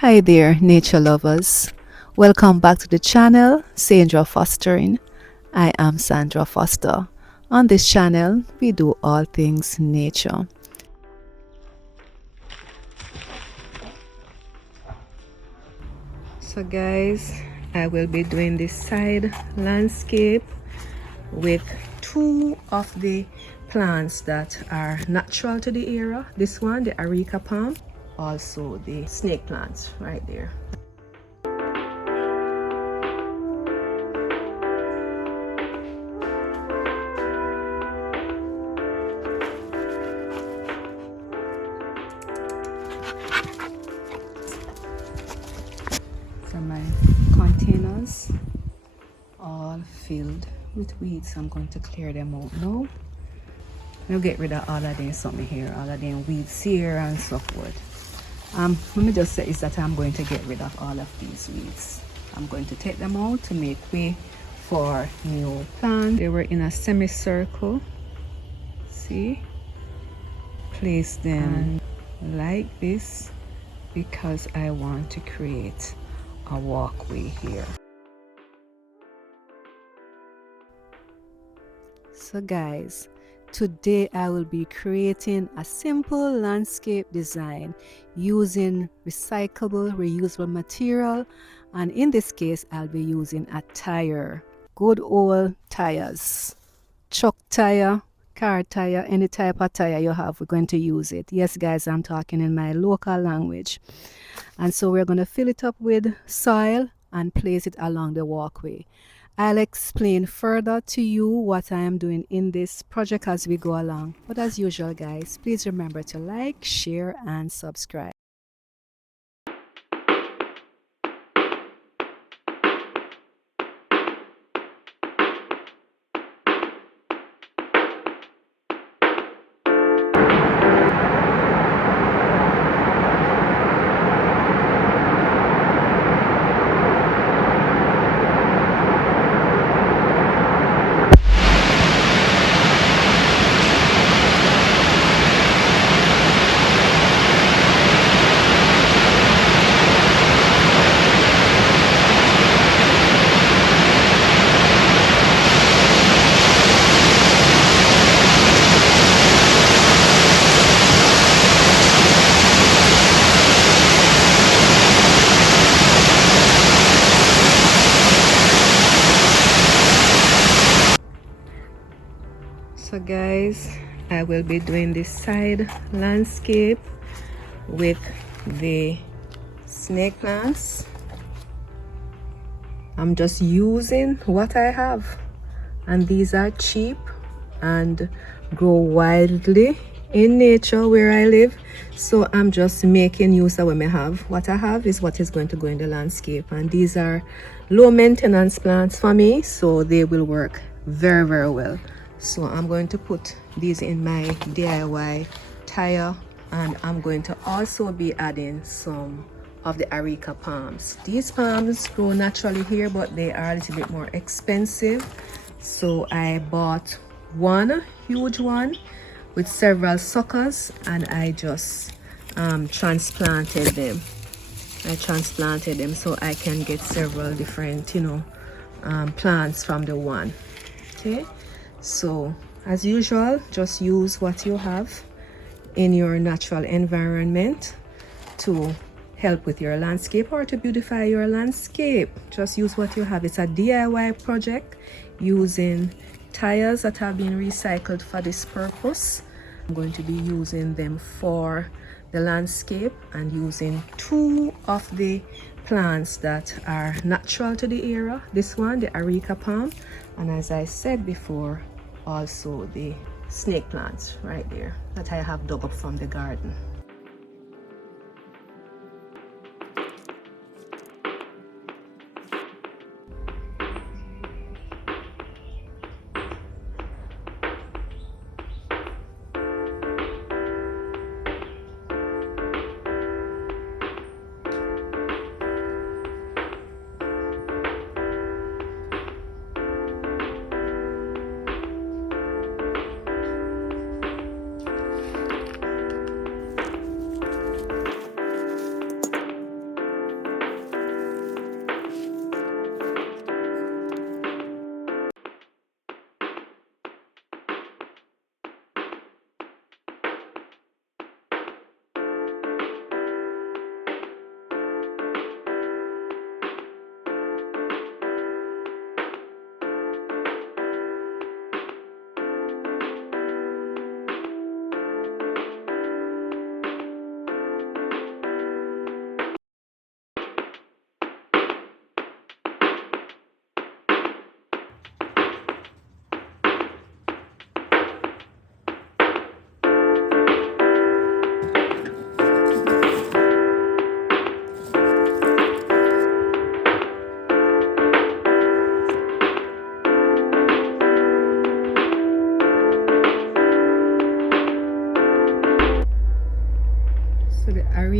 Hi there, nature lovers. Welcome back to the channel, Sandra Fostering. I am Sandra Foster. On this channel, we do all things nature. So guys, I will be doing this side landscape with two of the plants that are natural to the area. This one, the areca palm, also the snake plants right there. So my containers all filled with weeds. I'm going to clear them out now. I'll get rid of all of them something here, all of them weeds here and so forth. Let me just say is that I'm going to get rid of all of these weeds. I'm going to take them out to make way for new plants. They were in a semicircle. See? Place them like this because I want to create a walkway here. So guys, today I will be creating a simple landscape design using recyclable, reusable material, and in this case I'll be using a tire, good old tires, truck tire, car tire, any type of tire you have, we're going to use it. Yes guys, I'm talking in my local language. And so we're going to fill it up with soil and place it along the walkway. I'll explain further to you what I am doing in this project as we go along. But as usual guys, please remember to like, share and subscribe. So guys, I will be doing this side landscape with the snake plants. I'm just using what I have, and these are cheap and grow wildly in nature where I live. So I'm just making use of what I have. What I have is what is going to go in the landscape, and these are low maintenance plants for me, so they will work very well. So I'm going to put these in my DIY tire, and I'm going to also be adding some of the areca palms. These palms grow naturally here, but they are a little bit more expensive. So I bought one huge one with several suckers, and I just transplanted them. I transplanted them so I can get several different, plants from the one. Okay, so as usual, just use what you have in your natural environment to help with your landscape or to beautify your landscape. Just use what you have. It's a DIY project using tires that have been recycled for this purpose. I'm going to be using them for the landscape and using two of the plants that are natural to the area. This one, the areca palm, and as I said before, also the snake plants right there that I have dug up from the garden.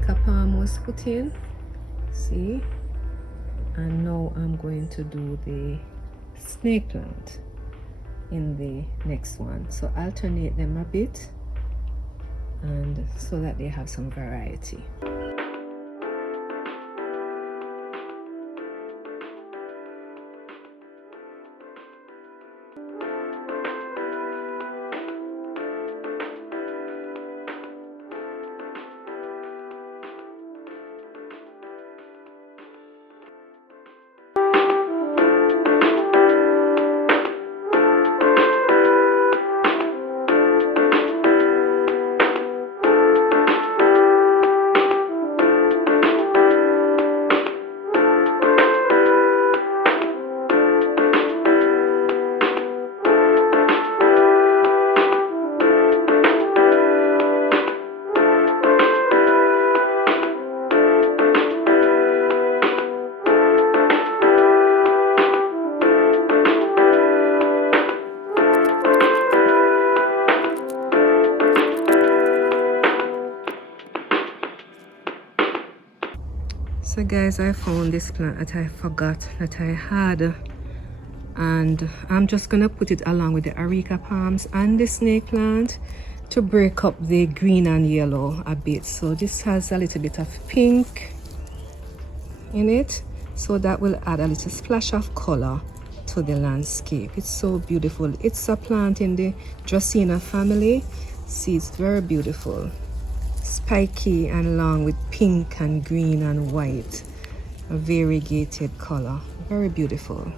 areca palm was put in. See? And now I'm going to do the snake plant in the next one. So alternate them a bit, and so that they have some variety. So guys, I found this plant that I forgot that I had, and I'm just gonna put it along with the areca palms and the snake plant to break up the green and yellow a bit. So this has a little bit of pink in it, so that will add a little splash of color to the landscape. It's so beautiful. It's a plant in the Dracaena family. See, it's very beautiful, spiky and long with pink and green and white, a variegated color, very beautiful.